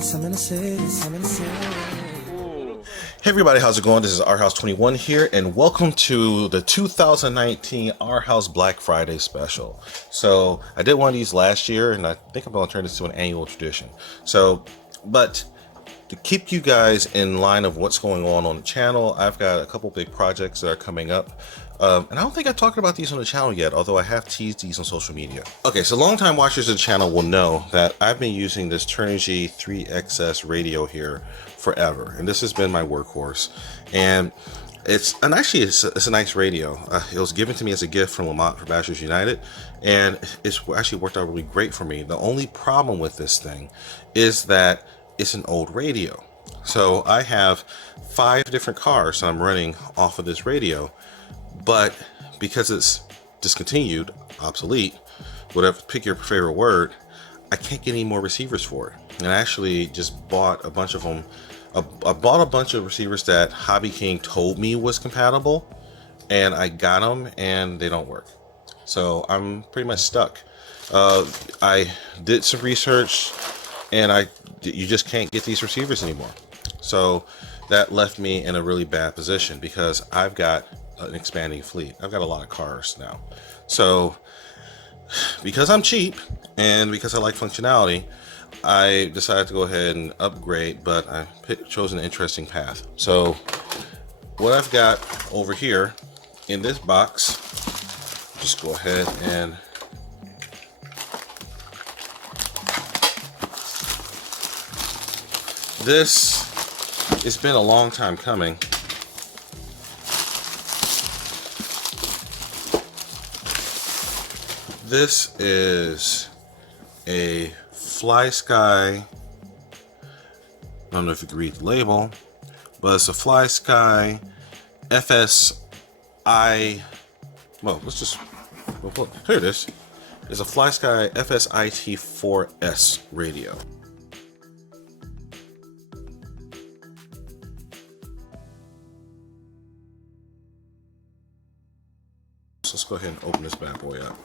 Hey everybody, how's it going? This is rhouse21 here, and welcome to the 2019 rhouse Black Friday special. So I did one of these last year, and I think I'm going to turn this to an annual tradition. But to keep you guys in line of what's going on the channel, I've got a couple big projects that are coming up. And I don't think I talked about these on the channel yet, although I have teased these on social media. Okay, so longtime watchers of the channel will know that I've been using this Turnigy 3XS radio here forever, and this has been my workhorse. And it's a nice radio. It was given to me as a gift from Lamont for Bachelors United, and it's actually worked out really great for me. The only problem with this thing is that it's an old radio. So I have 5 different cars that I'm running off of this radio. But because it's discontinued, obsolete, whatever, pick your favorite word, I can't get any more receivers for it. And I actually just bought a bunch of them. I bought a bunch of receivers that Hobby King told me was compatible, and I got them and they don't work. So I'm pretty much stuck. I did some research, and you just can't get these receivers anymore. So that left me in a really bad position because I've got an expanding fleet. I've got a lot of cars now. So because I'm cheap and because I like functionality, I decided to go ahead and upgrade, but I chose an interesting path. So what I've got over here in this box, just go ahead and it's been a long time coming. This is a FlySky, I don't know if you can read the label, but it's a FlySky FS-I, well, here it is. It's a FlySky FS-iT4s radio. So let's go ahead and open this bad boy up.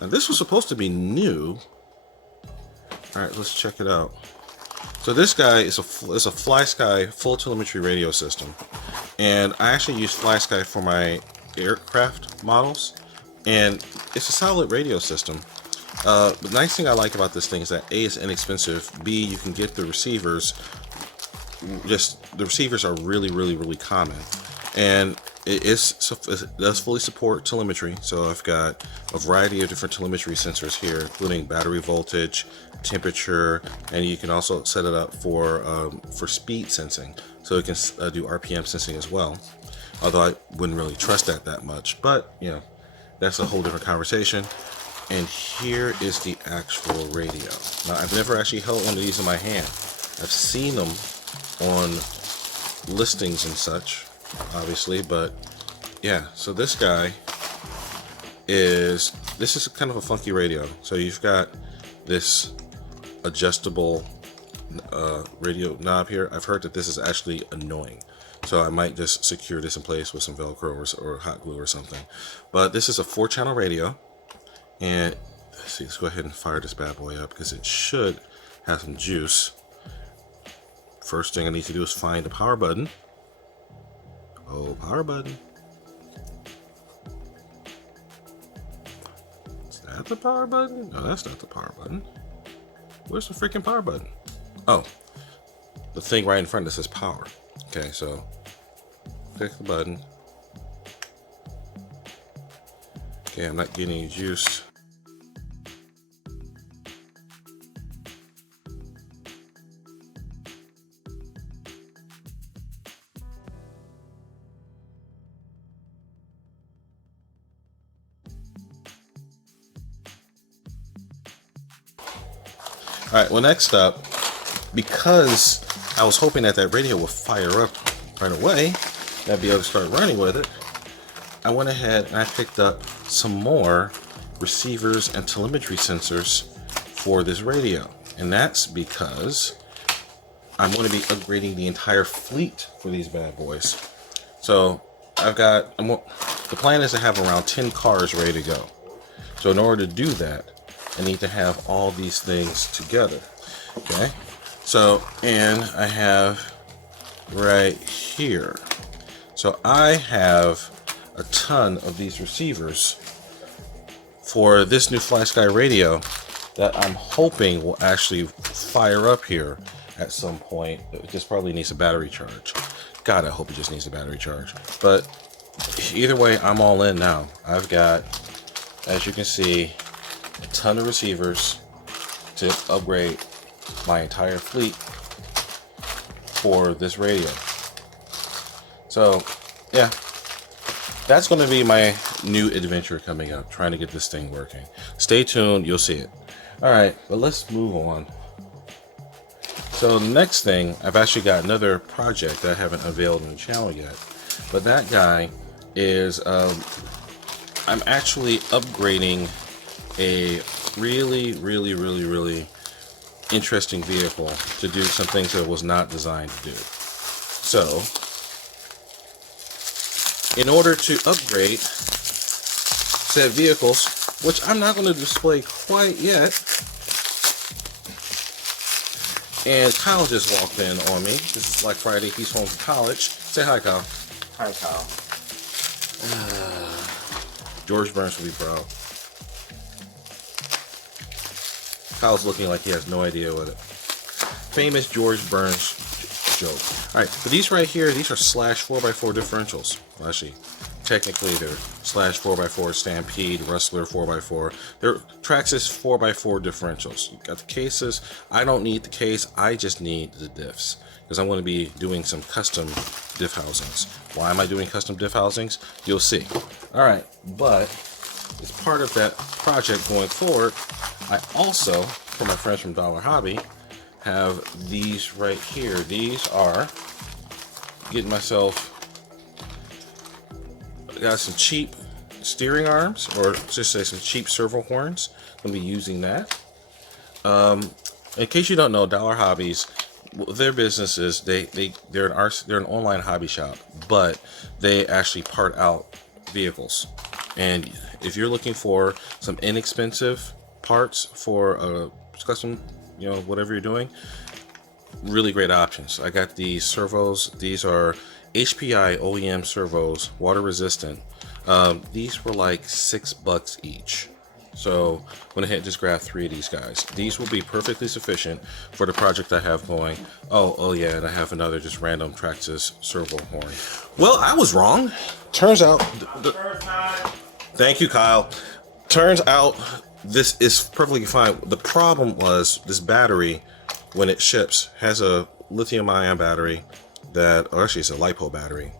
Now this was supposed to be new. All right, let's check it out. So this guy is a FlySky full telemetry radio system, and I actually use FlySky for my aircraft models, and it's a solid radio system. The nice thing I like about this thing is that A, it's inexpensive. B, you can get the receivers. The receivers are really common, and it does fully support telemetry. So I've got a variety of different telemetry sensors here, including battery voltage, temperature, and you can also set it up for speed sensing. So it can do RPM sensing as well. Although I wouldn't really trust that much, but you know, that's a whole different conversation. And here is the actual radio. Now I've never actually held one of these in my hand. I've seen them on listings and such, obviously, but yeah. So this is kind of a funky radio. So you've got this adjustable radio knob here. I've heard that this is actually annoying, so I might just secure this in place with some Velcro or hot glue or something. But this is a 4-channel radio, and let's go ahead and fire this bad boy up because it should have some juice. First thing I need to do is find the power button. Oh, power button. Is that the power button? No, that's not the power button. Where's the freaking power button? Oh, the thing right in front that says power. Okay, so click the button. Okay, I'm not getting any juice. All right, well, next up, because I was hoping that radio would fire up right away, and I'd be able to start running with it, I went ahead and I picked up some more receivers and telemetry sensors for this radio. And that's because I'm going to be upgrading the entire fleet for these bad boys. So the plan is to have around 10 cars ready to go. So in order to do that, I need to have all these things together. Okay, so, and I have right here. So I have a ton of these receivers for this new FlySky radio that I'm hoping will actually fire up here at some point. It just probably needs a battery charge. God, I hope it just needs a battery charge. But either way, I'm all in now. I've got, as you can see, a ton of receivers to upgrade my entire fleet for this radio. So, yeah, that's going to be my new adventure coming up, trying to get this thing working. Stay tuned, you'll see it. All right, but let's move on. So the next thing, I've actually got another project that I haven't unveiled on the channel yet. But that guy is, I'm actually upgrading a really interesting vehicle to do some things that it was not designed to do. So, in order to upgrade said vehicles, which I'm not going to display quite yet, and Kyle just walked in on me. This is Black Friday. He's home from college. Say hi, Kyle. Hi, Kyle. George Burns will be proud. Kyle's looking like he has no idea what it. Famous George Burns joke. Alright, but these right here, these are slash 4x4 differentials. Well, actually, technically they're slash 4x4 Stampede, Rustler 4x4. They're Traxxas 4x4 differentials. You got the cases. I don't need the case, I just need the diffs. Because I'm going to be doing some custom diff housings. Why am I doing custom diff housings? You'll see. Alright, but as part of that project going forward, I also, for my friends from Dollar Hobby, have these right here. These are getting myself, got some cheap steering arms, or just say some cheap servo horns. I'm gonna be using that. In case you don't know, Dollar Hobbies, their business is they're an online hobby shop, but they actually part out vehicles. And if you're looking for some inexpensive parts for a custom, you know, whatever you're doing, really great options. I got these servos. These are HPI OEM servos, water resistant. These were like $6 each. So went ahead and just grabbed 3 of these guys. These will be perfectly sufficient for the project I have going. Oh yeah, and I have another just random Traxxas servo horn. Well, I was wrong. Turns out, thank you, Kyle. Turns out this is perfectly fine. The problem was this battery, when it ships, has a lithium-ion battery that, or actually it's a LiPo battery.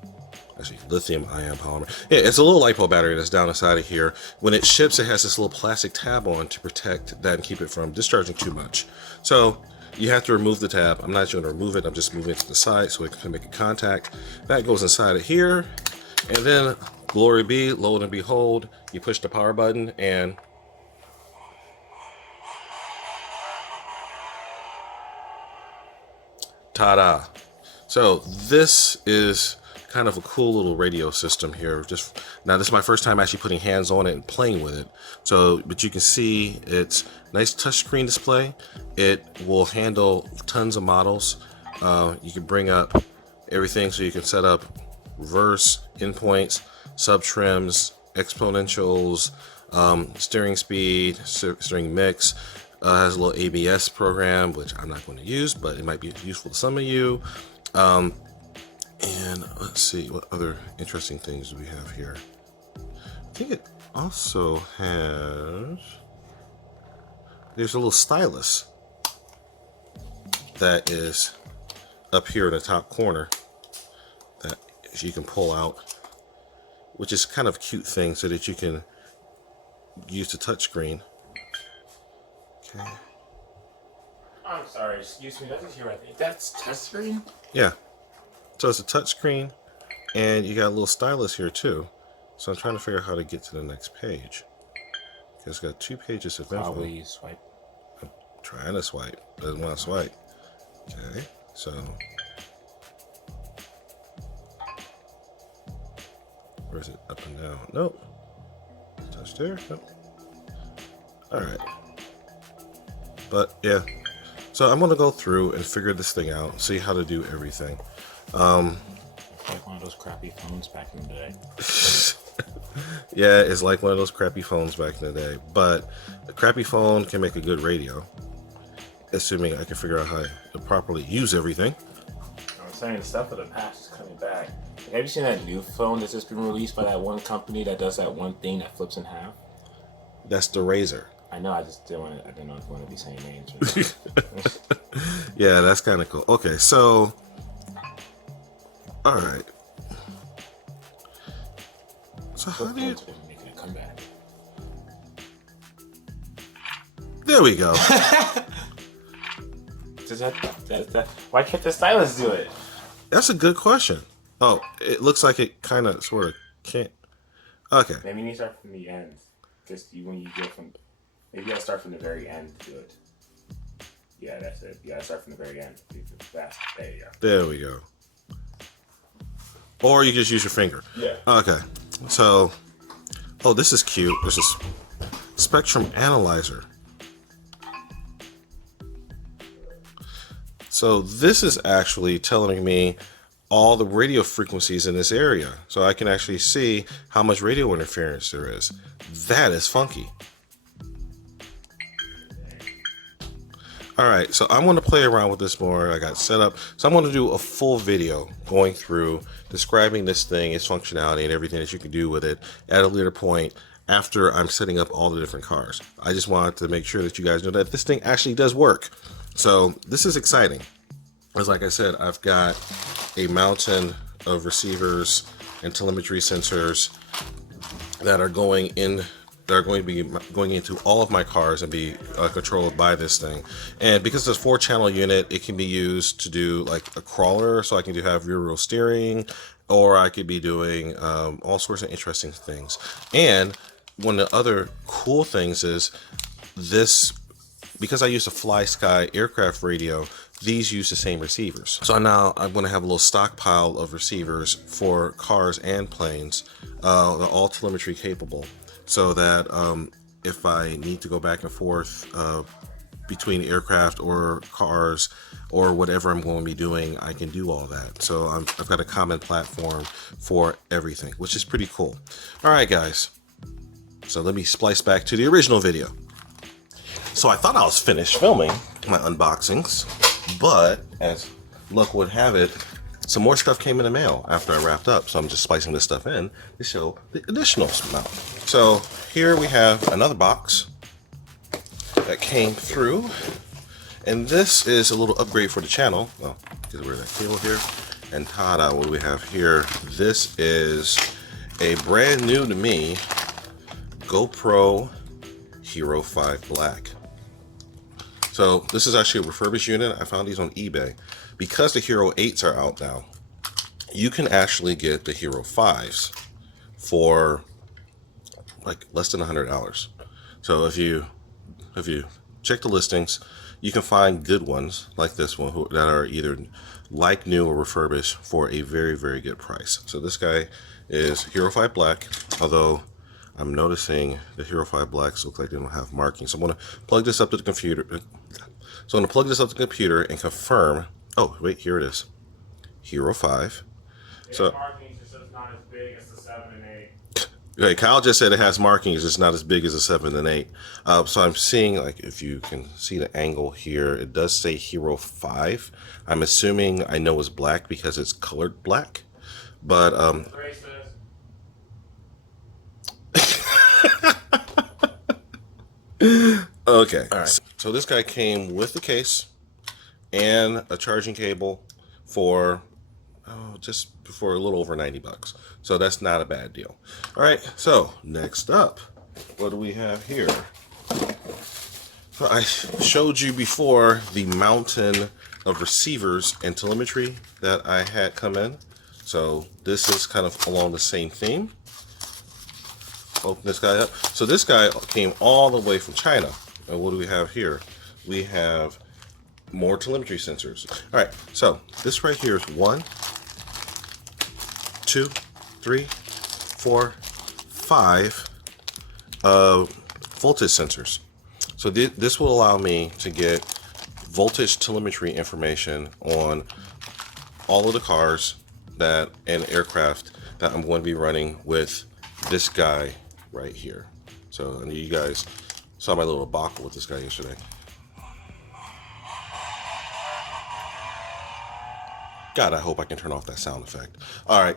Actually, lithium-ion polymer. Yeah, it's a little LiPo battery that's down inside of here. When it ships, it has this little plastic tab on to protect that and keep it from discharging too much. So you have to remove the tab. I'm not going to remove it. I'm just moving it to the side so it can make a contact. That goes inside of here. And then, glory be, lo and behold, you push the power button and ta-da. So this is kind of a cool little radio system here. Just now, this is my first time actually putting hands on it and playing with it. So, but you can see it's nice touchscreen display. It will handle tons of models. You can bring up everything, so you can set up reverse, endpoints, sub trims, exponentials, steering speed, steering mix. Has a little ABS program, which I'm not going to use, but it might be useful to some of you. And let's see, what other interesting things do we have here? I think it also has, there's a little stylus that is up here in the top corner that you can pull out, which is kind of a cute thing so that you can use the touchscreen. Okay. I'm sorry, excuse me, that's here. That's touchscreen? Yeah. So it's a touchscreen, and you got a little stylus here too. So I'm trying to figure out how to get to the next page. It's got 2 pages of info. Probably swipe. I'm trying to swipe. Doesn't want to swipe. Okay, so where is it? Up and down? Nope. Touch there? Nope. Alright. But yeah, So I'm gonna go through and figure this thing out, see how to do everything. Like one of those crappy phones back in the day. Yeah, it's like one of those crappy phones back in the day, but a crappy phone can make a good radio, assuming I can figure out how to properly use everything. I'm saying the stuff of the past is coming back. Like, have you seen that new phone that's just been released by that one company that does that one thing that flips in half? That's the Razor. I know, I just didn't want to, I didn't know if you wanted to be saying names. Yeah, that's kind of cool. Okay, so, all right. So how do you... making a comeback. There we go. Why can't the stylus do it? That's a good question. Oh, it looks like it kind of sort of can't. Okay. Maybe you need to start from the end. Just when you go from, maybe you gotta start from the very end to do it. Yeah, that's it. You gotta start from the very end. Fast. There you go. There we go. Or you just use your finger. Yeah. Okay. So, oh, this is cute. This is spectrum analyzer. So this is actually telling me all the radio frequencies in this area. So I can actually see how much radio interference there is. That is funky. All right, so I'm going to play around with this more. I got set up. So I'm going to do a full video going through describing this thing, its functionality, and everything that you can do with it at a later point after I'm setting up all the different cars. I just wanted to make sure that you guys know that this thing actually does work. So this is exciting. As like I said, I've got a mountain of receivers and telemetry sensors that are going in. They're going to be going into all of my cars and be controlled by this thing. And because it's a 4-channel unit, it can be used to do like a crawler, so I can have rear wheel steering, or I could be doing all sorts of interesting things. And one of the other cool things is this, because I use a FlySky aircraft radio, these use the same receivers. So now I'm going to have a little stockpile of receivers for cars and planes. They're all telemetry capable. So that if I need to go back and forth between aircraft or cars or whatever I'm going to be doing, I can do all that. So I've got a common platform for everything, which is pretty cool. All right, guys. So let me splice back to the original video. So I thought I was finished filming my unboxings, but as luck would have it, some more stuff came in the mail after I wrapped up, so I'm just splicing this stuff in to show the additional amount. So here we have another box that came through, and this is a little upgrade for the channel. Well, get rid of that cable here, and ta-da, what do we have here? This is a brand new to me GoPro Hero 5 Black. So this is actually a refurbished unit. I found these on eBay. Because the Hero 8s are out now, you can actually get the Hero 5s for like less than $100. So if you check the listings, you can find good ones like this one that are either like new or refurbished for a very, very good price. So this guy is Hero 5 Black, although I'm noticing the Hero 5 Blacks look like they don't have markings. So I'm going to plug this up to the computer. So I'm going to plug this up to the computer and confirm. Oh, wait, here it is. Hero 5. So Markings, it's just not as big as the 7 and 8. Okay, Kyle just said it has markings. It's not as big as a 7 and 8. So I'm seeing, like, if you can see the angle here, it does say Hero 5. I'm assuming I know it's black because it's colored black. But okay. All right. So this guy came with the case and a charging cable for just for a little over 90 bucks. So that's not a bad deal. All right, so next up, what do we have here? So I showed you before the mountain of receivers and telemetry that I had come in. So this is kind of along the same theme. Open this guy up. So this guy came all the way from China. And what do we have here? We have more telemetry sensors. All right, so this right here is 1, 2, 3, 4, 5 voltage sensors. So this will allow me to get voltage telemetry information on all of the cars and aircraft that I'm going to be running with this guy right here. So I know you guys saw my little debacle with this guy yesterday. God, I hope I can turn off that sound effect. All right.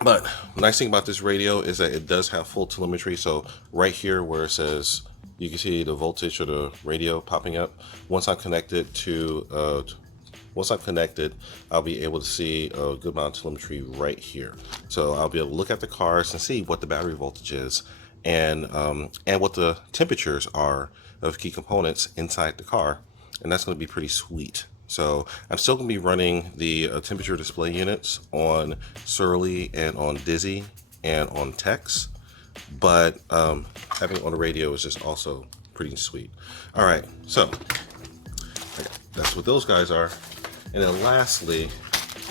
But the nice thing about this radio is that it does have full telemetry. So right here where it says, you can see the voltage of the radio popping up. Once I'm connected, I'll be able to see a good amount of telemetry right here. So I'll be able to look at the cars and see what the battery voltage is and what the temperatures are of key components inside the car. And that's going to be pretty sweet. So I'm still going to be running the temperature display units on Surly and on Dizzy and on Tex, but having it on the radio is just also pretty sweet. All right, so that's what those guys are. And then lastly,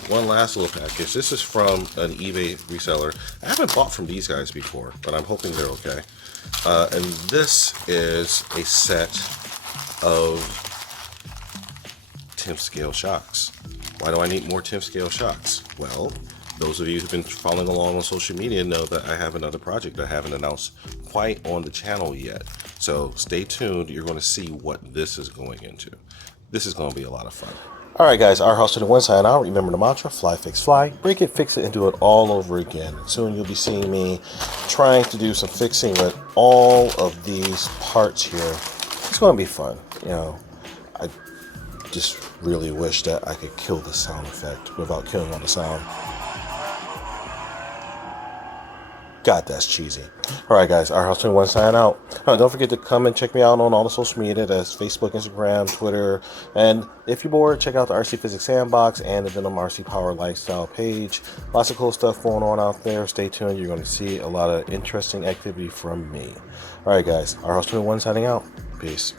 one last little package. This is from an eBay reseller. I haven't bought from these guys before, but I'm hoping they're okay. And this is a set of 10th scale shocks. Why do I need more 10th scale shocks? Well, those of you who've been following along on social media know that I have another project I haven't announced quite on the channel yet. So stay tuned. You're going to see what this is going into. This is going to be a lot of fun. All right, guys, our house to the one side now. Remember the mantra, fly, fix, fly. Break it, fix it, and do it all over again. Soon you'll be seeing me trying to do some fixing with all of these parts here. It's going to be fun. You know, I just really wish that I could kill the sound effect without killing all the sound. God, that's cheesy. All right, guys, our house 21 sign out. Don't forget to come and check me out on all the social media. That's Facebook, Instagram, Twitter. And if you're bored, check out the RC Physics Sandbox and the Venom RC Power Lifestyle page. Lots of cool stuff going on out there. Stay tuned. You're going to see a lot of interesting activity from me. All right, guys, our house 21 signing out. Peace.